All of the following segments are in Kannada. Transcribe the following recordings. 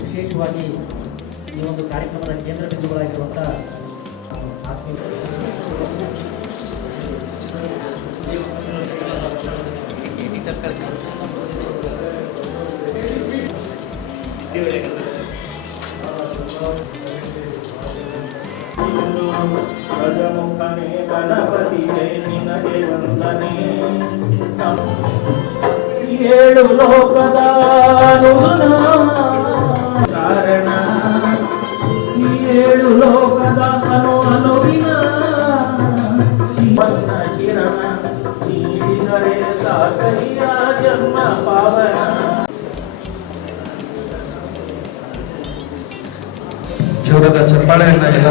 ವಿಶೇಷವಾಗಿ ಈ ಒಂದು ಕಾರ್ಯಕ್ರಮದ ಕೇಂದ್ರ ಬಿಂದುಗಳಾಗಿರುವಂಥ ಆತ್ಮೀಯ ಗಜಮುಖನೇ ಗಣಪತಿ ನಿನಗೆ ವಂದನೆ. ಏಳು ಲೋಕದ ಕಾರಣ, ಏಳು ಲೋಕದ ಅನುವಿನ ಕಿರಣ ನೀಡಿದರೆ ಸಾಕಯ್ಯ ಜನ್ಮ ಪಾವನ. ಜೋರದ ಚಪ್ಪಾಳೆಯನ್ನ ಎಲ್ಲ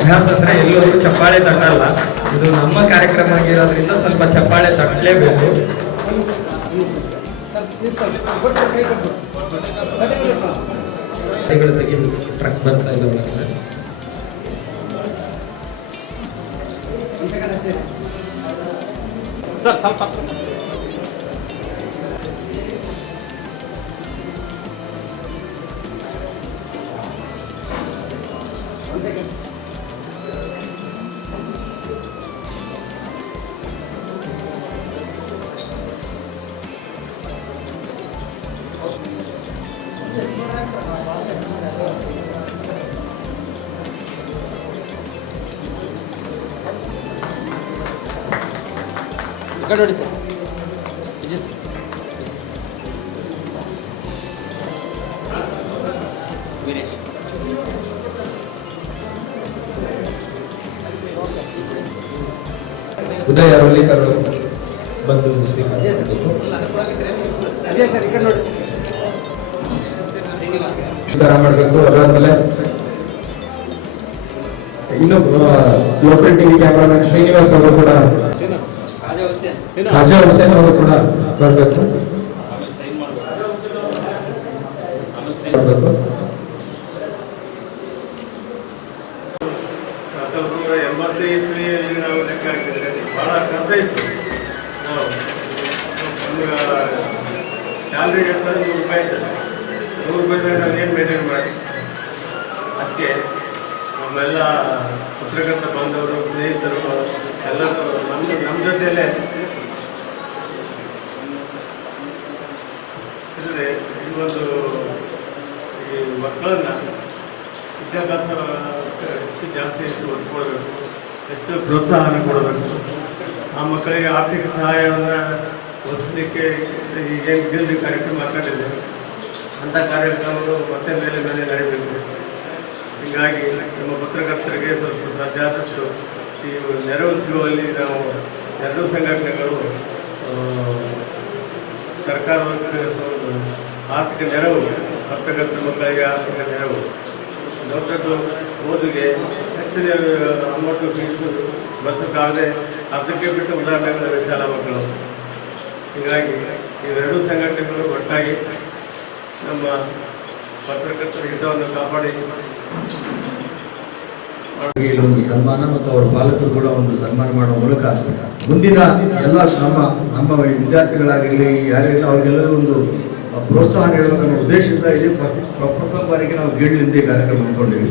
ಅಭ್ಯಾಸ ಅಂದ್ರೆ ಎಲ್ಲರೂ ಚಪ್ಪಾಳೆ ತಟ್ಟಲ್ಲ. ಇದು ನಮ್ಮ ಕಾರ್ಯಕ್ರಮ ಆಗಿರೋದ್ರಿಂದ ಸ್ವಲ್ಪ ಚಪ್ಪಾಳೆ ತಟ್ಟಲೇಬೇಕು. ತೆಗೆದು ಟ್ರಕ್ ಬರ್ತಾ ಇದೆ ಒಳಗಡೆ. ನೋಡಿ ಸರ್, ಉದಯ ರೋಲಿಕರ್ ಬಂದು ಸ್ವೀಕಾರ ಮಾಡಬೇಕು. ಅದಾದ್ಮೇಲೆ ಇನ್ನು ಲೋಕಲ್ ಟಿವಿ ಕ್ಯಾಮರಾಮನ್ ಶ್ರೀನಿವಾಸ್ ಅವರು ಕೂಡ, ರಾಜಾ ಹುಸೇನ್ ಅವರು ಕೂಡ ಬರಬೇಕು. 1980 ಇಸ್ವಿಯಲ್ಲಿ ನಾವು ಲೆಕ್ಕ ಹಾಕಿದ್ರೆ ಬಹಳ ಕಷ್ಟ ಇತ್ತು. ನಾವು ಸ್ಯಾಲ್ರಿ ಹೇಳ್ತಾರೆ ₹100 ಇರ್ತದೆ. ₹100 ನಾವೇನು ಮೇಂಟೈನ್ ಮಾಡಿ, ಅದಕ್ಕೆ ನಮ್ಮೆಲ್ಲ ಪತ್ರಕರ್ತ ಬಾಂಧವರು, ಸ್ನೇಹಿತರು ಎಲ್ಲರೂ ನಮ್ಮ ಜೊತೆಯಲ್ಲೇ ಇಲ್ಲದೆ ಈ ಒಂದು ಈ ಮಕ್ಕಳನ್ನು ವಿದ್ಯಾಭ್ಯಾಸ ಹೆಚ್ಚು ಒತ್ತು ಹೆಚ್ಚು ಪ್ರೋತ್ಸಾಹನ ಕೊಡಬೇಕು. ಆ ಮಕ್ಕಳಿಗೆ ಆರ್ಥಿಕ ಸಹಾಯವನ್ನು ಒದಗಿಸಲಿಕ್ಕೆ ಈಗೇನು ಗಿಲ್ಡ್ ಕಾರ್ಯಕ್ರಮ ಹಾಕೊಂಡಿದೆ, ಅಂಥ ಕಾರ್ಯಕ್ರಮಗಳು ಮತ್ತೆ ಮೇಲೆ ಮೇಲೆ ನಡೀಬೇಕು. ಹೀಗಾಗಿ ನಮ್ಮ ಪತ್ರಕರ್ತರಿಗೆ ಸ್ವಲ್ಪ ಸಾಧ್ಯ ಆದಷ್ಟು ಈ ನೆರವು ಸಿಗುವಲ್ಲಿ ನಾವು ಎರಡೂ ಸಂಘಟನೆಗಳು ಸರ್ಕಾರದ ಆರ್ಥಿಕ ನೆರವು, ಪತ್ರಕರ್ತರ ಮಕ್ಕಳಿಗೆ ಆರ್ಥಿಕ ನೆರವು, ದೊಡ್ಡ ಓದಿಗೆ ಹೆಚ್ಚಿನ ಅಮೌಂಟು ಫೀಸು ಬಸ್ಸಕ್ಕಾಗದೆ ಅದಕ್ಕೆ ಬಿಟ್ಟ ಉದಾಹರಣೆಗಳು ಶಾಲಾ ಮಕ್ಕಳು. ಹೀಗಾಗಿ ಇವೆರಡೂ ಸಂಘಟನೆಗಳು ಒಟ್ಟಾಗಿ ನಮ್ಮ ಪತ್ರಕರ್ತರ ಹಿತವನ್ನು ಕಾಪಾಡಿ ಒಂದು ಸನ್ಮಾನ ಮತ್ತು ಅವರ ಪಾಲಕರು ಕೂಡ ಒಂದು ಸನ್ಮಾನ ಮಾಡುವ ಮೂಲಕ ಮುಂದಿನ ಎಲ್ಲ ನಮ್ಮ ವಿದ್ಯಾರ್ಥಿಗಳಾಗಿರಲಿ ಯಾರಿರಲಿ ಅವ್ರಿಗೆಲ್ಲರೂ ಒಂದು ಪ್ರೋತ್ಸಾಹ ನೀಡಬೇಕನ್ನೋ ಉದ್ದೇಶದಿಂದ ಇಲ್ಲಿ ಪ್ರಪ್ರಥಮ ಬಾರಿಗೆ ನಾವು ಗಿಲ್ಡ್ನಿಂದ ಈ ಕಾರ್ಯಕ್ರಮ ಹಮ್ಮಿಕೊಂಡಿವಿ.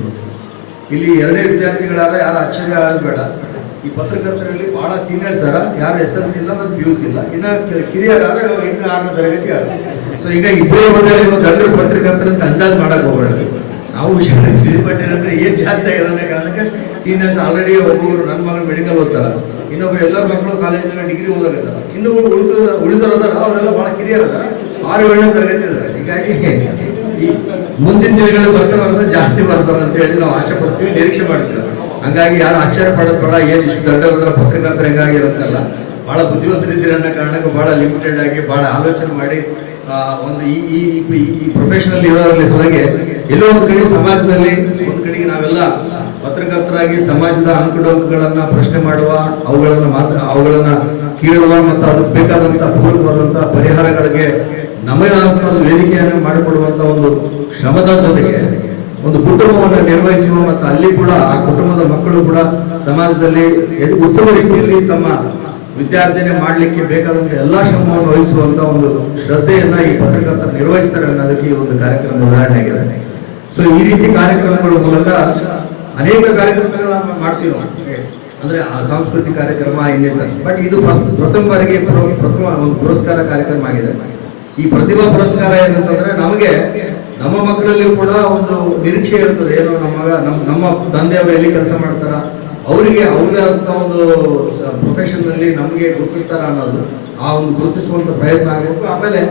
ಇಲ್ಲಿ ಎರಡೇ ವಿದ್ಯಾರ್ಥಿಗಳಾರ ಯಾರು ಆಶ್ಚರ್ಯ ಆಗೋದು ಬೇಡ. ಈ ಪತ್ರಕರ್ತರಲ್ಲಿ ಭಾಳ ಸೀನಿಯರ್ಸ್ ಅರ, ಯಾರು SLC ಇಲ್ಲ ಮತ್ತು PUC ಇಲ್ಲ, ಇನ್ನು ಕಿರಿಯರ 6ನೇ ತರಗತಿ ಯಾರು. ಸೊ ಈಗ ಇಬ್ಬರೇ ಹೋದರೆ ದೊಡ್ಡ ಪತ್ರಕರ್ತರಂತ ಅಂದಾಜು ಮಾಡಕ್ಕೆ ಹೋಗಬೇಡ. ನಾವು ಬಟ್ ಏನಂದ್ರೆ ಏನು ಜಾಸ್ತಿ ಆಗಿದೆ ಅನ್ನೋ ಕಾರಣಕ್ಕೆ ಸೀನಿಯರ್ಸ್ ಆಲ್ರೆಡಿ ಒಬ್ಬೊಬ್ಬರು, ನನ್ನ ಮಗಳು ಮೆಡಿಕಲ್ ಓದ್ತಾರ, ಇನ್ನೊಬ್ರು ಎಲ್ಲರ ಮಕ್ಕಳು ಕಾಲೇಜಿನ ಡಿಗ್ರಿ ಓದಾಗತ್ತಾರ, ಇನ್ನು ಉಳಿದೋರದಾರ ಅವರೆಲ್ಲ ಭಾಳ ಕಿರಿಯರ್ ಅದಾರ, 6-7ನೇ ತರಗತಿ ಇದ್ದಾರೆ. ಹೀಗಾಗಿ ಈ ಮುಂದಿನ ದಿನಗಳಲ್ಲಿ ಬರ್ತಾ ಜಾಸ್ತಿ ಬರ್ತಾರೆ ಅಂತ ಹೇಳಿ ನಾವು ಆಶೆ ಪಡ್ತೀವಿ, ನಿರೀಕ್ಷೆ ಮಾಡ್ತೀವಿ. ಹಂಗಾಗಿ ಯಾರು ಆಶ್ಚರ್ಯ ಪಡೋದು ಬೇಡ. ಏನು ಇಷ್ಟು ದೊಡ್ಡವರ ಪತ್ರಕರ್ತರು ಹೆಂಗಾಗಿರುತ್ತಲ್ಲ, ಭಾಳ ಬುದ್ಧಿವಂತರಿದ್ದೀರಿ ಅನ್ನೋ ಕಾರಣಕ್ಕೆ ಭಾಳ ಲಿಮಿಟೆಡ್ ಆಗಿ ಭಾಳ ಆಲೋಚನೆ ಮಾಡಿ ಒಂದು ಈ ಪ್ರೊಫೆಷನಲ್ ಇರೋದ್ರಲ್ಲಿ ಸಲುವಾಗಿ ಎಲ್ಲೋ ಒಂದು ಕಡೆ ಸಮಾಜದಲ್ಲಿ ಒಂದು ಕಡೆಗೆ ನಾವೆಲ್ಲ ಪತ್ರಕರ್ತರಾಗಿ ಸಮಾಜದ ಅಂಕುಡೊಂಕುಗಳನ್ನ ಪ್ರಶ್ನೆ ಮಾಡುವ, ಅವುಗಳನ್ನ ಕೇಳುವ ಮತ್ತು ಅದಕ್ಕೆ ಬೇಕಾದಂಥ ಪೂರಕವಾದಂಥ ಪರಿಹಾರಗಳಿಗೆ ನಮಗೆ ಒಂದು ವೇದಿಕೆಯನ್ನು ಮಾಡಿಕೊಡುವಂಥ ಒಂದು ಶ್ರಮದ ಜೊತೆಗೆ ಒಂದು ಕುಟುಂಬವನ್ನು ನಿರ್ವಹಿಸುವ ಮತ್ತು ಅಲ್ಲಿ ಕೂಡ ಆ ಕುಟುಂಬದ ಮಕ್ಕಳು ಕೂಡ ಸಮಾಜದಲ್ಲಿ ಉತ್ತಮ ರೀತಿಯಲ್ಲಿ ತಮ್ಮ ವಿದ್ಯಾರ್ಜನೆ ಮಾಡಲಿಕ್ಕೆ ಬೇಕಾದಂಥ ಎಲ್ಲ ಶ್ರಮವನ್ನು ವಹಿಸುವಂತ ಒಂದು ಶ್ರದ್ಧೆಯನ್ನ ಈ ಪತ್ರಕರ್ತರು ನಿರ್ವಹಿಸ್ತಾರೆ ಅನ್ನೋದಕ್ಕೆ ಈ ಒಂದು ಕಾರ್ಯಕ್ರಮ ಉದಾಹರಣೆ ಆಗಿದೆ. ಸೊ ಈ ರೀತಿ ಕಾರ್ಯಕ್ರಮಗಳ ಮೂಲಕ ಅನೇಕ ಕಾರ್ಯಕ್ರಮಗಳನ್ನ ಮಾಡ್ತೀವಿ ನಾವು, ಅಂದ್ರೆ ಆ ಸಾಂಸ್ಕೃತಿಕ ಕಾರ್ಯಕ್ರಮ ಇನ್ನಿತರ. ಬಟ್ ಇದು ಪ್ರಥಮ ಬಾರಿಗೆ ಪ್ರಥಮ ಒಂದು ಪುರಸ್ಕಾರ ಕಾರ್ಯಕ್ರಮ ಆಗಿದೆ. ಈ ಪ್ರತಿಭಾ ಪುರಸ್ಕಾರ ಏನಂತಂದ್ರೆ ನಮಗೆ ನಮ್ಮ ಮಕ್ಕಳಲ್ಲಿ ಕೂಡ ಒಂದು ನಿರೀಕ್ಷೆ ಇರ್ತದೆ, ಏನೋ ನಮ್ಮ ತಂದೆಯವರು ಎಲ್ಲಿ ಕೆಲಸ ಮಾಡ್ತಾರ, ಅವರಿಗೆ ಅವ್ರದೇ ಅಂತ ಒಂದು ಪ್ರೊಫೆಷನ್ ನಲ್ಲಿ ನಮಗೆ ಗುರುತಿಸ್ತಾರ ಅನ್ನೋದು, ಆ ಒಂದು ಗುರುತಿಸುವಂತ ಪ್ರಯತ್ನ ಆಗಬೇಕು. ಆಮೇಲೆ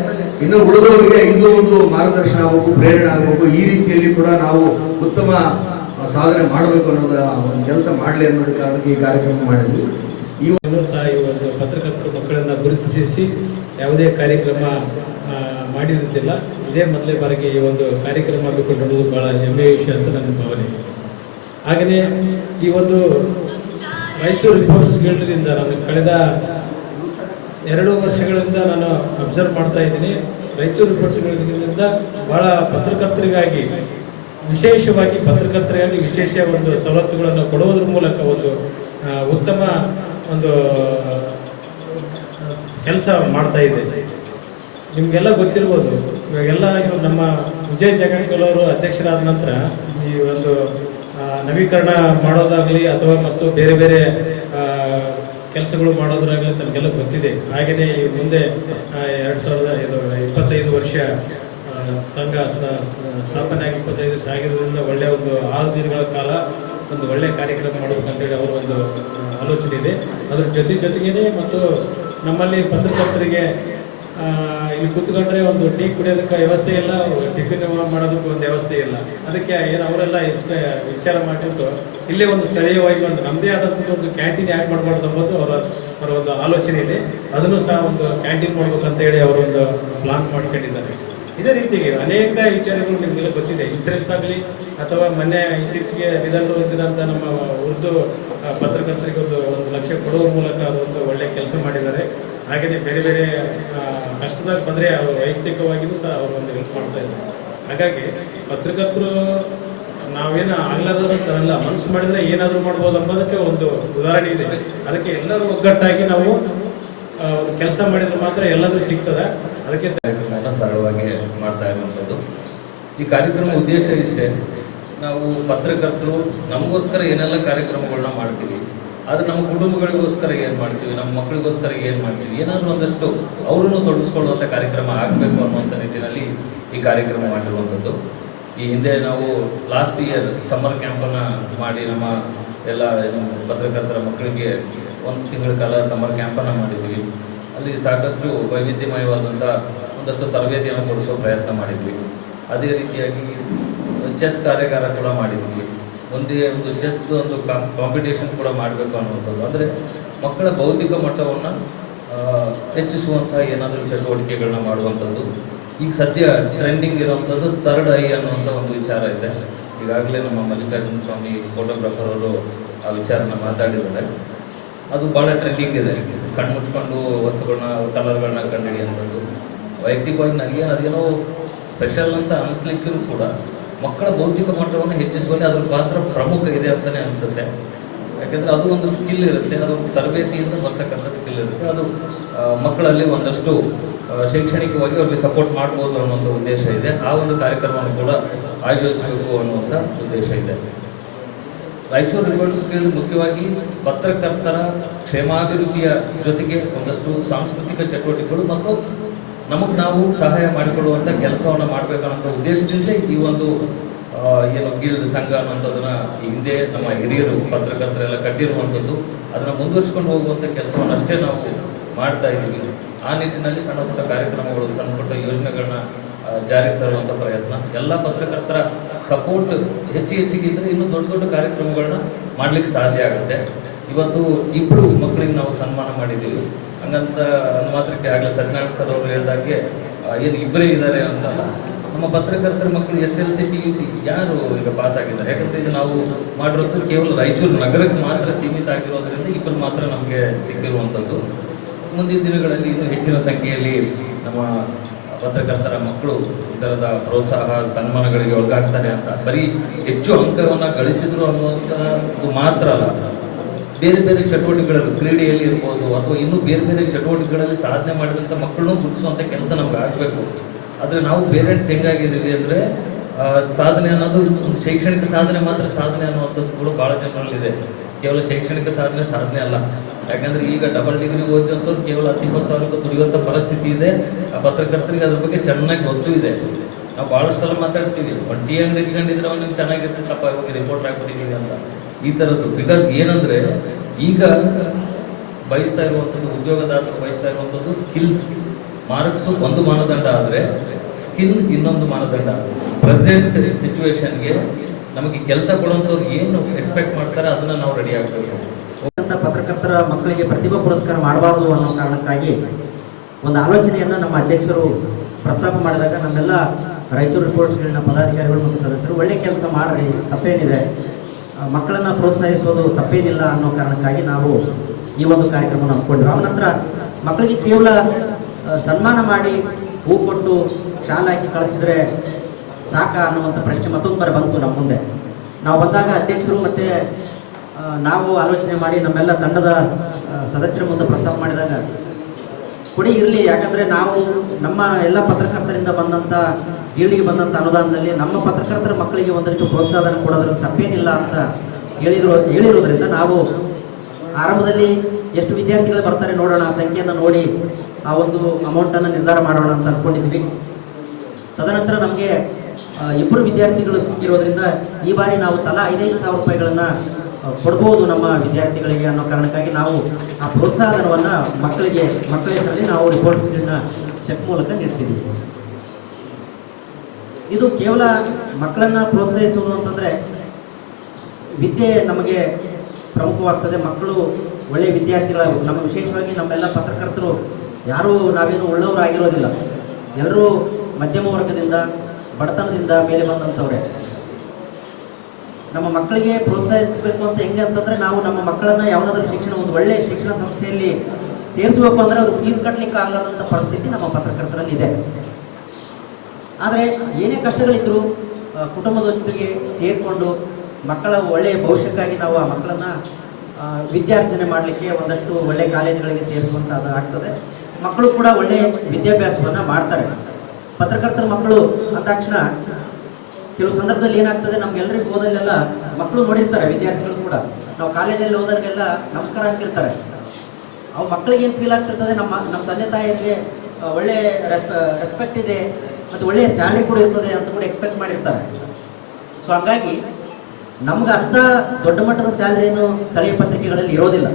ಇನ್ನು ಉಳಿದವರಿಗೆ ಇದು ಒಂದು ಮಾರ್ಗದರ್ಶನ ಆಗಬೇಕು, ಪ್ರೇರಣೆ ಆಗಬೇಕು. ಈ ರೀತಿಯಲ್ಲಿ ಕೂಡ ನಾವು ಉತ್ತಮ ಸಾಧನೆ ಮಾಡಬೇಕು ಅನ್ನೋದ ಒಂದು ಕೆಲಸ ಮಾಡಲಿ ಅನ್ನೋದ ಕಾರಣಕ್ಕೆ ಈ ಕಾರ್ಯಕ್ರಮ ಮಾಡಿದ್ವಿ. ಇವರು ಸಹ ಈ ಒಂದು ಪತ್ರಕರ್ತರು ಮಕ್ಕಳನ್ನು ಗುರುತಿಸಿ ಯಾವುದೇ ಕಾರ್ಯಕ್ರಮ ಮಾಡಿರುತ್ತಿಲ್ಲ. ಇದೇ ಮೊದಲೇ ಬಾರಿಗೆ ಈ ಒಂದು ಕಾರ್ಯಕ್ರಮ ಹಮ್ಮಿಕೊಂಡಿರುವುದು ಬಹಳ ಹೆಮ್ಮೆಯ ವಿಷಯ ಅಂತ ನನ್ನ ಭಾವನೆ. ಹಾಗೆಯೇ ಈ ಒಂದು ರಾಯಚೂರು ರಿಪೋರ್ಟ್ಸ್ ಗಿಲ್ಡ್ರಿಂದ ನಾನು ಕಳೆದ 2 ವರ್ಷಗಳಿಂದ ನಾನು ಅಬ್ಸರ್ವ್ ಮಾಡ್ತಾ ಇದ್ದೀನಿ. ರಾಯಚೂರು ರಿಪೋರ್ಟ್ಸ್ ಗಿಲ್ಡ್ರಿಂದ ಬಹಳ ಪತ್ರಕರ್ತರಿಗಾಗಿ ವಿಶೇಷ ಒಂದು ಸವಲತ್ತುಗಳನ್ನು ಕೊಡುವುದರ ಮೂಲಕ ಒಂದು ಉತ್ತಮ ಒಂದು ಕೆಲಸ ಮಾಡ್ತಾ ಇದೆ. ನಿಮಗೆಲ್ಲ ಗೊತ್ತಿರ್ಬೋದು, ಇವಾಗೆಲ್ಲ ನಮ್ಮ ವಿಜಯ್ ಜಗನ್ಗಲ್ ಅಧ್ಯಕ್ಷರಾದ ನಂತರ ಈ ಒಂದು ನವೀಕರಣ ಮಾಡೋದಾಗಲಿ ಅಥವಾ ಮತ್ತು ಬೇರೆ ಬೇರೆ ಕೆಲಸಗಳು ಮಾಡೋದ್ರಾಗಲಿ ತಮಗೆಲ್ಲ ಗೊತ್ತಿದೆ. ಹಾಗೆಯೇ ಮುಂದೆ 2025 ವರ್ಷ ಸಂಘ ಸ್ಥಾಪನೆ ಆಗಿ 25 ವರ್ಷ ಆಗಿರೋದ್ರಿಂದ ಒಳ್ಳೆಯ ಒಂದು 6 ದಿನಗಳ ಕಾಲ ಒಂದು ಒಳ್ಳೆಯ ಕಾರ್ಯಕ್ರಮ ಮಾಡಬೇಕಂತೇಳಿ ಅವರ ಒಂದು ಆಲೋಚನೆ ಇದೆ. ಅದ್ರ ಜೊತೆಗೇನೆ ಮತ್ತು ನಮ್ಮಲ್ಲಿ ಪತ್ರಕರ್ತರಿಗೆ ಇಲ್ಲಿ ಕೂತ್ಕೊಂಡ್ರೆ ಒಂದು ಟೀ ಕುಡಿಯೋದಕ್ಕೆ ವ್ಯವಸ್ಥೆ ಇಲ್ಲ, ಟಿಫಿನ್ ಮಾಡೋದಕ್ಕೆ ಒಂದು ವ್ಯವಸ್ಥೆ ಇಲ್ಲ. ಅದಕ್ಕೆ ಏನು ಅವರೆಲ್ಲ ವಿಚಾರ ಮಾಡಿಬಿಟ್ಟು ಇಲ್ಲೇ ಒಂದು ಸ್ಥಳೀಯವಾಗಿ ಒಂದು ನಮ್ಮದೇ ಆದಂಥದ್ದು ಒಂದು ಕ್ಯಾಂಟೀನ್ ಯಾಕೆ ಮಾಡಬಾರ್ದು ಅಂಬೋದು ಅವರ ಒಂದು ಆಲೋಚನೆ ಇದೆ. ಅದನ್ನು ಸಹ ಒಂದು ಕ್ಯಾಂಟೀನ್ ಮಾಡ್ಬೇಕಂತೇಳಿ ಅವರೊಂದು ಪ್ಲಾನ್ ಮಾಡ್ಕೊಂಡಿದ್ದಾರೆ. ಇದೇ ರೀತಿಗೆ ಅನೇಕ ವಿಚಾರಗಳು ನಿಮಗೆಲ್ಲ ಗೊತ್ತಿದೆ. ಇನ್ಸೂರೆನ್ಸ್ ಆಗಲಿ ಅಥವಾ ಮೊನ್ನೆ ಇತ್ತೀಚೆಗೆ ನಿಧನ ಹೊಂದಿದಂಥ ನಮ್ಮ ಉರ್ದು ಪತ್ರಕರ್ತರಿಗೆ ಒಂದು 1 ಲಕ್ಷ ಕೊಡುವ ಮೂಲಕ ಅದೊಂದು ಒಳ್ಳೆಯ ಕೆಲಸ ಮಾಡಿದ್ದಾರೆ. ಹಾಗೆಯೇ ಬೇರೆ ಬೇರೆ ಕಷ್ಟದಾಗ ಬಂದರೆ ಅವರು ವೈಯಕ್ತಿಕವಾಗಿಯೂ ಸಹ ಅವರು ಒಂದು ಹೆಲ್ಪ್ ಮಾಡ್ತಾ ಇದ್ದಾರೆ. ಹಾಗಾಗಿ ಪತ್ರಕರ್ತರು ನಾವೇನು ಆಗ್ಲಾದಲ್ಲ, ಮನಸ್ಸು ಮಾಡಿದರೆ ಏನಾದರೂ ಮಾಡ್ಬೋದು ಅನ್ನೋದಕ್ಕೆ ಒಂದು ಉದಾಹರಣೆ ಇದೆ. ಅದಕ್ಕೆ ಎಲ್ಲರೂ ಒಗ್ಗಟ್ಟಾಗಿ ನಾವು ಒಂದು ಕೆಲಸ ಮಾಡಿದ್ರೆ ಮಾತ್ರ ಎಲ್ಲದೂ ಸಿಗ್ತದೆ. ಅದಕ್ಕೆ ಕಾರ್ಯಕ್ರಮವನ್ನು ಸರಳವಾಗಿ ಮಾಡ್ತಾ ಇರುವಂಥದ್ದು. ಈ ಕಾರ್ಯಕ್ರಮ ಉದ್ದೇಶ ಇಷ್ಟೇ, ನಾವು ಪತ್ರಕರ್ತರು ನಮಗೋಸ್ಕರ ಏನೆಲ್ಲ ಕಾರ್ಯಕ್ರಮಗಳನ್ನ ಮಾಡ್ತೀವಿ, ಆದರೆ ನಮ್ಮ ಕುಟುಂಬಗಳಿಗೋಸ್ಕರ ಏನು ಮಾಡ್ತೀವಿ, ನಮ್ಮ ಮಕ್ಕಳಿಗೋಸ್ಕರ ಏನು ಮಾಡ್ತೀವಿ, ಏನಾದರೂ ಒಂದಷ್ಟು ಅವರನ್ನು ತೊಡಗಿಸ್ಕೊಳ್ಳುವಂಥ ಕಾರ್ಯಕ್ರಮ ಆಗಬೇಕು ಅನ್ನುವಂಥ ನಿಟ್ಟಿನಲ್ಲಿ ಈ ಕಾರ್ಯಕ್ರಮ ಮಾಡಿರುವಂಥದ್ದು. ಈ ಹಿಂದೆ ನಾವು ಲಾಸ್ಟ್ ಇಯರ್ ಸಮ್ಮರ್ ಕ್ಯಾಂಪನ್ನು ಮಾಡಿ ನಮ್ಮ ಎಲ್ಲ ಪತ್ರಕರ್ತರ ಮಕ್ಕಳಿಗೆ 1 ತಿಂಗಳ ಕಾಲ ಸಮ್ಮರ್ ಕ್ಯಾಂಪನ್ನು ಮಾಡಿದ್ವಿ. ಅಲ್ಲಿ ಸಾಕಷ್ಟು ವೈವಿಧ್ಯಮಯವಾದಂಥ ಒಂದಷ್ಟು ತರಬೇತಿಯನ್ನು ಕೊಡಿಸೋ ಪ್ರಯತ್ನ ಮಾಡಿದ್ವಿ. ಅದೇ ರೀತಿಯಾಗಿ ಚೆಸ್ ಕಾರ್ಯಾಗಾರ ಕೂಡ ಮಾಡಿದ್ವಿ. ಒಂದೇ ಒಂದು ಚೆಸ್ ಒಂದು ಕಾಂಪಿಟೇಷನ್ ಕೂಡ ಮಾಡಬೇಕು ಅನ್ನುವಂಥದ್ದು. ಅಂದರೆ ಮಕ್ಕಳ ಬೌದ್ಧಿಕ ಮಟ್ಟವನ್ನು ಹೆಚ್ಚಿಸುವಂಥ ಏನಾದರೂ ಚಟುವಟಿಕೆಗಳನ್ನ ಮಾಡುವಂಥದ್ದು. ಈಗ ಸದ್ಯ ಟ್ರೆಂಡಿಂಗ್ ಇರುವಂಥದ್ದು 3rd ಐ ಅನ್ನುವಂಥ ಒಂದು ವಿಚಾರ ಇದೆ. ಈಗಾಗಲೇ ನಮ್ಮ ಮಲ್ಲಿಕಾರ್ಜುನ ಸ್ವಾಮಿ ಫೋಟೋಗ್ರಾಫರ್ ಅವರು ಆ ವಿಚಾರನ ಮಾತಾಡಿದ್ದಾರೆ. ಅದು ಭಾಳ ಟ್ರೆಂಡಿಂಗ್ ಇದೆ. ಕಣ್ಣು ಮುಚ್ಕೊಂಡು ವಸ್ತುಗಳನ್ನ ಕಲರ್ಗಳನ್ನ ಕಂಡುಹಿಡಿಯುವಂಥದ್ದು. ವೈಯಕ್ತಿಕವಾಗಿ ನನಗೇನು ಅದೇನೋ ಸ್ಪೆಷಲ್ ಅಂತ ಅನಿಸ್ಲಿಕ್ಕೂ ಕೂಡ ಮಕ್ಕಳ ಬೌದ್ಧಿಕ ಮಟ್ಟವನ್ನು ಹೆಚ್ಚಿಸುವಲ್ಲಿ ಅದರ ಪಾತ್ರ ಪ್ರಮುಖ ಇದೆ ಅಂತಲೇ ಅನಿಸುತ್ತೆ. ಯಾಕೆಂದರೆ ಅದು ಒಂದು ಸ್ಕಿಲ್ ಇರುತ್ತೆ, ಅದು ತರಬೇತಿಯಿಂದ ಬರ್ತಕ್ಕಂಥ ಸ್ಕಿಲ್ ಇರುತ್ತೆ. ಅದು ಮಕ್ಕಳಲ್ಲಿ ಒಂದಷ್ಟು ಶೈಕ್ಷಣಿಕವಾಗಿ ಅವ್ರಿಗೆ ಸಪೋರ್ಟ್ ಮಾಡ್ಬೋದು ಅನ್ನುವಂಥ ಉದ್ದೇಶ ಇದೆ. ಆ ಒಂದು ಕಾರ್ಯಕ್ರಮವನ್ನು ಕೂಡ ಆಯೋಜಿಸಬೇಕು ಅನ್ನುವಂಥ ಉದ್ದೇಶ ಇದೆ. ರಾಯಚೂರು ರಿಪೋರ್ಟ್ಸ್ ಗಿಲ್ಡ್ ಮುಖ್ಯವಾಗಿ ಪತ್ರಕರ್ತರ ಕ್ಷೇಮಾಭಿವೃದ್ಧಿಯ ಜೊತೆಗೆ ಒಂದಷ್ಟು ಸಾಂಸ್ಕೃತಿಕ ಚಟುವಟಿಕೆಗಳು ಮತ್ತು ನಮಗೆ ನಾವು ಸಹಾಯ ಮಾಡಿಕೊಡುವಂಥ ಕೆಲಸವನ್ನು ಮಾಡಬೇಕನ್ನೋಂಥ ಉದ್ದೇಶದಿಂದಲೇ ಈ ಒಂದು ಏನು ಗಿಲ್ಡ್ ಸಂಘ ಅನ್ನೋಂಥದ್ದನ್ನು ಹಿಂದೆ ನಮ್ಮ ಹಿರಿಯರು ಪತ್ರಕರ್ತರೆಲ್ಲ ಕಟ್ಟಿರುವಂಥದ್ದು. ಅದನ್ನು ಮುಂದುವರಿಸ್ಕೊಂಡು ಹೋಗುವಂಥ ಕೆಲಸವನ್ನು ಅಷ್ಟೇ ನಾವು ಮಾಡ್ತಾ ಇದ್ದೀವಿ. ಆ ನಿಟ್ಟಿನಲ್ಲಿ ಸಣ್ಣ ಪುಟ್ಟ ಕಾರ್ಯಕ್ರಮಗಳು, ಸಣ್ಣ ಪುಟ್ಟ ಯೋಜನೆಗಳನ್ನ ಜಾರಿಗೆ ತರುವಂಥ ಪ್ರಯತ್ನ, ಎಲ್ಲ ಪತ್ರಕರ್ತರ ಸಪೋರ್ಟ್ ಹೆಚ್ಚಿಗೆ ಇದ್ದರೆ ಇನ್ನೂ ದೊಡ್ಡ ಕಾರ್ಯಕ್ರಮಗಳನ್ನ ಮಾಡಲಿಕ್ಕೆ ಸಾಧ್ಯ ಆಗುತ್ತೆ. ಇವತ್ತು 2 ಮಕ್ಕಳಿಗೆ ನಾವು ಸನ್ಮಾನ ಮಾಡಿದ್ದೀವಿ. ಹಂಗಂತ ಮಾತ್ರಕ್ಕೆ ಆಗಲಿ ಸತ್ಯನಾರಾಯಣ ಸರ್ ಅವರು ಹೇಳಿದಾಗೆ ಏನು 2 ಇದ್ದಾರೆ ಅಂತಲ್ಲ, ನಮ್ಮ ಪತ್ರಕರ್ತರ ಮಕ್ಕಳು SLC PUC ಯಾರು ಈಗ ಪಾಸ್ ಆಗಿದ್ದಾರೆ. ಯಾಕಂದರೆ ಇದು ನಾವು ಮಾಡಿರೋದು ಕೇವಲ ರಾಯಚೂರು ನಗರಕ್ಕೆ ಮಾತ್ರ ಸೀಮಿತ ಆಗಿರೋದ್ರಿಂದ 2 ಮಾತ್ರ ನಮಗೆ ಸಿಕ್ಕಿರುವಂಥದ್ದು. ಮುಂದಿನ ದಿನಗಳಲ್ಲಿ ಇನ್ನೂ ಹೆಚ್ಚಿನ ಸಂಖ್ಯೆಯಲ್ಲಿ ನಮ್ಮ ಪತ್ರಕರ್ತರ ಮಕ್ಕಳು ಈ ಥರದ ಪ್ರೋತ್ಸಾಹ ಸನ್ಮಾನಗಳಿಗೆ ಒಳಗಾಗ್ತಾರೆ ಅಂತ ಬರೀ ಹೆಚ್ಚು ಅಂಕವನ್ನು ಗಳಿಸಿದ್ರು ಅನ್ನುವಂಥದ್ದು ಮಾತ್ರ ಅಲ್ಲ, ಬೇರೆ ಬೇರೆ ಚಟುವಟಿಕೆಗಳಲ್ಲಿ ಕ್ರೀಡೆಯಲ್ಲಿ ಇರ್ಬೋದು ಅಥವಾ ಇನ್ನೂ ಬೇರೆ ಬೇರೆ ಚಟುವಟಿಕೆಗಳಲ್ಲಿ ಸಾಧನೆ ಮಾಡಿದಂಥ ಮಕ್ಕಳನ್ನೂ ಗುರುತಿಸುವಂಥ ಕೆಲಸ ನಮ್ಗೆ ಆಗಬೇಕು. ಆದರೆ ನಾವು ಪೇರೆಂಟ್ಸ್ ಹೆಂಗಾಗಿದ್ದೀವಿ ಅಂದರೆ ಸಾಧನೆ ಅನ್ನೋದು ಒಂದು ಶೈಕ್ಷಣಿಕ ಸಾಧನೆ ಮಾತ್ರ ಸಾಧನೆ ಅನ್ನುವಂಥದ್ದು ಕೂಡ ಭಾಳ ಜನರಲ್ಲಿದೆ. ಕೇವಲ ಶೈಕ್ಷಣಿಕ ಸಾಧನೆ ಅಲ್ಲ. ಯಾಕಂದರೆ ಈಗ ಡಬಲ್ ಡಿಗ್ರಿ ಓದಿದಂಥವ್ರು ಕೇವಲ 10-20 ಸಾವಿರಕ್ಕೆ ದುಡಿಯುವಂಥ ಪರಿಸ್ಥಿತಿ ಇದೆ. ಆ ಪತ್ರಕರ್ತರಿಗೆ ಅದ್ರ ಬಗ್ಗೆ ಚೆನ್ನಾಗಿ ಗೊತ್ತೂ ಇದೆ. ನಾವು ಭಾಳಷ್ಟು ಸಲ ಮಾತಾಡ್ತೀವಿ, ಟೀ ಅಂಗಡಿ ಇಟ್ಕೊಂಡಿದ್ರೆ ಅವ್ನಿಗೆ ಚೆನ್ನಾಗಿರ್ತಿತ್ತಪ್ಪ, ಹೋಗಿ ರಿಪೋರ್ಟ್ ಆಗಿಬಿಟ್ಟಿದ್ದೀವಿ ಅಂತ. ಈ ಥರದ್ದು ಬಿಕಾಸ್ ಏನಂದರೆ ಈಗ ಬಯಸ್ತಾ ಇರುವಂಥದ್ದು, ಉದ್ಯೋಗದಾತರು ಬಯಸ್ತಾ ಇರುವಂಥದ್ದು ಸ್ಕಿಲ್ಸ್. ಮಾರ್ಕ್ಸು ಒಂದು ಮಾನದಂಡ ಆದರೆ ಸ್ಕಿಲ್ ಇನ್ನೊಂದು ಮಾನದಂಡ. ಪ್ರೆಸೆಂಟ್ ಸಿಚುವೇಶನ್ಗೆ ನಮಗೆ ಕೆಲಸ ಕೊಡುವಂಥವ್ರು ಏನು ಎಕ್ಸ್ಪೆಕ್ಟ್ ಮಾಡ್ತಾರೆ ಅದನ್ನು ನಾವು ರೆಡಿ ಆಗಬೇಕು. ಪತ್ರಕರ್ತರ ಮಕ್ಕಳಿಗೆ ಪ್ರತಿಭಾ ಪುರಸ್ಕಾರ ಮಾಡಬಾರ್ದು ಅನ್ನೋ ಕಾರಣಕ್ಕಾಗಿ ಒಂದು ಆಲೋಚನೆಯನ್ನು ನಮ್ಮ ಅಧ್ಯಕ್ಷರು ಪ್ರಸ್ತಾಪ ಮಾಡಿದಾಗ ನಮ್ಮೆಲ್ಲ ರಾಯಚೂರು ರಿಪೋರ್ಟ್ಸ್ಗಳನ್ನ ಪದಾಧಿಕಾರಿಗಳು ಮತ್ತು ಸದಸ್ಯರು ಒಳ್ಳೆ ಕೆಲಸ ಮಾಡ್ರಿ, ತಪ್ಪೇನಿದೆ, ಮಕ್ಕಳನ್ನು ಪ್ರೋತ್ಸಾಹಿಸೋದು ತಪ್ಪೇನಿಲ್ಲ ಅನ್ನೋ ಕಾರಣಕ್ಕಾಗಿ ನಾವು ಈ ಒಂದು ಕಾರ್ಯಕ್ರಮವನ್ನು ಹಮ್ಮಿಕೊಂಡ್ರು. ಆ ನಂತರ ಮಕ್ಕಳಿಗೆ ಕೇವಲ ಸನ್ಮಾನ ಮಾಡಿ ಹೂ ಕೊಟ್ಟು ಶಾಲೆ ಹಾಕಿ ಕಳಿಸಿದ್ರೆ ಸಾಕ ಅನ್ನುವಂಥ ಪ್ರಶ್ನೆ ಮತ್ತೊಂದು ಬಾರಿ ಬಂತು ನಮ್ಮ ಮುಂದೆ. ನಾವು ಬಂದಾಗ ಅಧ್ಯಕ್ಷರು ಮತ್ತು ನಾವು ಆಲೋಚನೆ ಮಾಡಿ ನಮ್ಮೆಲ್ಲ ತಂಡದ ಸದಸ್ಯರ ಮುಂದೆ ಪ್ರಸ್ತಾಪ ಮಾಡಿದಾಗ ಕೊಡಿ ಇರಲಿ, ಯಾಕಂದರೆ ನಾವು ನಮ್ಮ ಎಲ್ಲ ಪತ್ರಕರ್ತರಿಂದ ಬಂದಂಥ ಗೀಳಿಗೆ ಬಂದಂಥ ಅನುದಾನದಲ್ಲಿ ನಮ್ಮ ಪತ್ರಕರ್ತರ ಮಕ್ಕಳಿಗೆ ಒಂದಷ್ಟು ಪ್ರೋತ್ಸಾಹನ ಕೊಡೋದ್ರಲ್ಲಿ ತಪ್ಪೇನಿಲ್ಲ ಅಂತ ಹೇಳಿರೋದ್ರಿಂದ ನಾವು ಆರಂಭದಲ್ಲಿ ಎಷ್ಟು ವಿದ್ಯಾರ್ಥಿಗಳು ಬರ್ತಾರೆ ನೋಡೋಣ, ಆ ಸಂಖ್ಯೆಯನ್ನು ನೋಡಿ ಆ ಒಂದು ಅಮೌಂಟನ್ನು ನಿರ್ಧಾರ ಮಾಡೋಣ ಅಂತ ಅಂದ್ಕೊಂಡಿದ್ವಿ. ತದನಂತರ ನಮಗೆ 2 ವಿದ್ಯಾರ್ಥಿಗಳು ಸಿಕ್ಕಿರೋದ್ರಿಂದ ಈ ಬಾರಿ ನಾವು ತಲಾ 5,000 ರೂಪಾಯಿಗಳನ್ನು ಕೊಡ್ಬೋದು ನಮ್ಮ ವಿದ್ಯಾರ್ಥಿಗಳಿಗೆ ಅನ್ನೋ ಕಾರಣಕ್ಕಾಗಿ ನಾವು ಆ ಪ್ರೋತ್ಸಾಹಧನವನ್ನು ಮಕ್ಕಳ ಹೆಸರಲ್ಲಿ ನಾವು ರಿಪೋರ್ಟ್ಸ್ಗಳನ್ನ ಚೆಕ್ ಮೂಲಕ ನೀಡ್ತಿದ್ದೀವಿ. ಇದು ಕೇವಲ ಮಕ್ಕಳನ್ನು ಪ್ರೋತ್ಸಾಹಿಸುವುದು ಅಂತಂದರೆ ವಿದ್ಯೆ ನಮಗೆ ಪ್ರಮುಖವಾಗ್ತದೆ. ಮಕ್ಕಳು ಒಳ್ಳೆಯ ವಿದ್ಯಾರ್ಥಿಗಳಾಗಬೇಕು. ನಮ್ಮ ವಿಶೇಷವಾಗಿ ನಮ್ಮೆಲ್ಲ ಪತ್ರಕರ್ತರು ಯಾರೂ ನಾವೇನು ಒಳ್ಳೆಯವರಾಗಿರೋದಿಲ್ಲ, ಎಲ್ಲರೂ ಮಧ್ಯಮ ವರ್ಗದಿಂದ ಬಡತನದಿಂದ ಮೇಲೆ ಬಂದಂಥವ್ರೆ. ನಮ್ಮ ಮಕ್ಕಳಿಗೆ ಪ್ರೋತ್ಸಾಹಿಸಬೇಕು ಅಂತ ಹೆಂಗೆ ಅಂತಂದರೆ ನಾವು ನಮ್ಮ ಮಕ್ಕಳನ್ನು ಯಾವುದಾದ್ರೂ ಒಂದು ಒಳ್ಳೆಯ ಶಿಕ್ಷಣ ಸಂಸ್ಥೆಯಲ್ಲಿ ಸೇರಿಸಬೇಕು ಅಂದರೆ ಅವರು ಫೀಸ್ ಕಟ್ಟಲಿಕ್ಕೆ ಆಗಲಾರ್ದಂಥ ಪರಿಸ್ಥಿತಿ ನಮ್ಮ ಪತ್ರಕರ್ತರಲ್ಲಿ ಇದೆ. ಆದರೆ ಏನೇ ಕಷ್ಟಗಳಿದ್ದರೂ ಕುಟುಂಬದೊಂದಿಗೆ ಸೇರಿಕೊಂಡು ಮಕ್ಕಳ ಒಳ್ಳೆಯ ಭವಿಷ್ಯಕ್ಕಾಗಿ ನಾವು ಆ ಮಕ್ಕಳನ್ನು ವಿದ್ಯಾರ್ಜನೆ ಮಾಡಲಿಕ್ಕೆ ಒಂದಷ್ಟು ಒಳ್ಳೆಯ ಕಾಲೇಜುಗಳಿಗೆ ಸೇರಿಸುವಂಥದ್ದು ಆಗ್ತದೆ. ಮಕ್ಕಳು ಕೂಡ ಒಳ್ಳೆಯ ವಿದ್ಯಾಭ್ಯಾಸವನ್ನು ಮಾಡ್ತಾರೆ. ಪತ್ರಕರ್ತರ ಮಕ್ಕಳು ಅಂದಾಕ್ಷಣ ಕೆಲವು ಸಂದರ್ಭದಲ್ಲಿ ಏನಾಗ್ತದೆ, ನಮ್ಗೆಲ್ಲರಿಗೂ ಹೋದಲ್ಲೆಲ್ಲ ಮಕ್ಕಳು ನೋಡಿರ್ತಾರೆ, ವಿದ್ಯಾರ್ಥಿಗಳು ಕೂಡ ನಾವು ಕಾಲೇಜಲ್ಲಿ ಹೋದವ್ರಿಗೆಲ್ಲ ನಮಸ್ಕಾರ ಅಂತಿರ್ತಾರೆ. ಅವು ಮಕ್ಕಳಿಗೆ ಏನು ಫೀಲ್ ಆಗ್ತಿರ್ತದೆ, ನಮ್ಮ ತಂದೆ ತಾಯಿಗೆ ಒಳ್ಳೆ ರೆಸ್ಪೆಕ್ಟ್ ಇದೆ ಮತ್ತು ಒಳ್ಳೆಯ ಸ್ಯಾಲ್ರಿ ಕೂಡ ಇರ್ತದೆ ಅಂತ ಕೂಡ ಎಕ್ಸ್ಪೆಕ್ಟ್ ಮಾಡಿರ್ತಾರೆ. ಸೊ ಹಾಗಾಗಿ ನಮ್ಗೆ ಅಂಥ ದೊಡ್ಡ ಮಟ್ಟದ ಸ್ಯಾಲ್ರಿಯನ್ನು ಸ್ಥಳೀಯ ಪತ್ರಿಕೆಗಳಲ್ಲಿ ಇರೋದಿಲ್ಲ.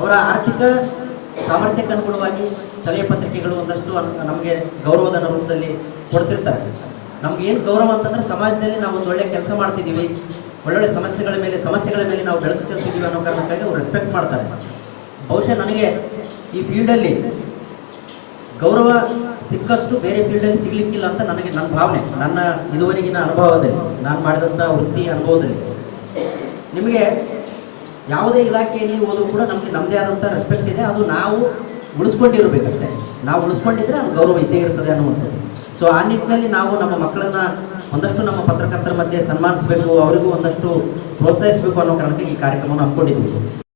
ಅವರ ಆರ್ಥಿಕ ಸಾಮರ್ಥ್ಯಕ್ಕೆ ಅನುಗುಣವಾಗಿ ಸ್ಥಳೀಯ ಪತ್ರಿಕೆಗಳು ಒಂದಷ್ಟು ನಮಗೆ ಗೌರವಧನ ರೂಪದಲ್ಲಿ ಕೊಡ್ತಿರ್ತಾರೆ. ನಮ್ಗೆ ಏನು ಗೌರವ ಅಂತಂದರೆ ಸಮಾಜದಲ್ಲಿ ನಾವು ಒಂದು ಒಳ್ಳೆಯ ಕೆಲಸ ಮಾಡ್ತಿದ್ದೀವಿ, ಒಳ್ಳೊಳ್ಳೆ ಸಮಸ್ಯೆಗಳ ಮೇಲೆ ನಾವು ಬೆಳೆದು ಚೆಲ್ತಿದ್ದೀವಿ ಅನ್ನೋ ಕಾರಣಕ್ಕಾಗಿ ಅವ್ರು ರೆಸ್ಪೆಕ್ಟ್ ಮಾಡ್ತಾರೆ. ಬಹುಶಃ ನನಗೆ ಈ ಫೀಲ್ಡಲ್ಲಿ ಗೌರವ ಸಿಕ್ಕಷ್ಟು ಬೇರೆ ಫೀಲ್ಡಲ್ಲಿ ಸಿಗಲಿಕ್ಕಿಲ್ಲ ಅಂತ ನನ್ನ ಭಾವನೆ, ನನ್ನ ಇದುವರೆಗಿನ ಅನುಭವದಲ್ಲಿ, ನಾನು ಮಾಡಿದಂಥ ವೃತ್ತಿ ಅನುಭವದಲ್ಲಿ. ನಿಮಗೆ ಯಾವುದೇ ಇಲಾಖೆಯಲ್ಲಿ ಹೋದರೂ ಕೂಡ ನಮಗೆ ನಮ್ಮದೇ ಆದಂಥ ರೆಸ್ಪೆಕ್ಟ್ ಇದೆ, ಅದು ನಾವು ಉಳಿಸ್ಕೊಂಡಿರಬೇಕಷ್ಟೇ. ನಾವು ಉಳಿಸ್ಕೊಂಡಿದ್ರೆ ಅದು ಗೌರವ ಇದ್ದೇ ಇರ್ತದೆ ಅನ್ನುವಂಥದ್ದು. ಸೊ ಆ ನಿಟ್ಟಿನಲ್ಲಿ ನಾವು ನಮ್ಮ ಮಕ್ಕಳನ್ನು ಒಂದಷ್ಟು ನಮ್ಮ ಪತ್ರಕರ್ತರ ಮಧ್ಯೆ ಸನ್ಮಾನಿಸಬೇಕು, ಅವರಿಗೂ ಒಂದಷ್ಟು ಪ್ರೋತ್ಸಾಹಿಸಬೇಕು ಅನ್ನೋ ಕಾರಣಕ್ಕೆ ಈ ಕಾರ್ಯಕ್ರಮವನ್ನು ಹಮ್ಮಿಕೊಂಡಿದ್ದೀವಿ.